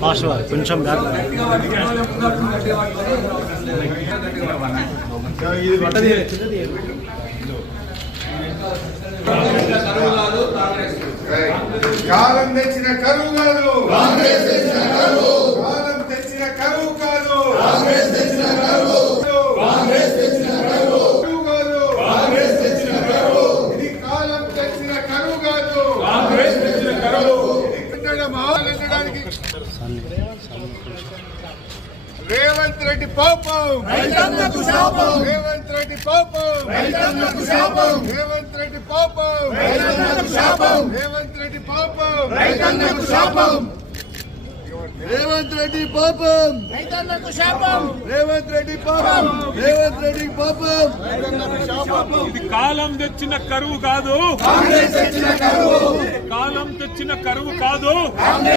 Fast కొంచెం కాలం తెచ్చిన కరువు కాదు, కాలం తెచ్చిన కరువు కాదు, ఇది కాలం తెచ్చిన కరువు కాదు. రేవంత్ రెడ్డి పాపం, రేవంత్ రెడ్డి పాపం, రేవంత్ రెడ్డి పాపం, రేవంత్ రెడ్డి పాపం, రేవంత్ రెడ్డి పాపం, రేవంత్ రెడ్డి పాపం, రేవంత్ రెడ్డి పాపం. ఇది కాలం తెచ్చిన కరువు కాదు, కాలం తెచ్చిన కరువు కాదు.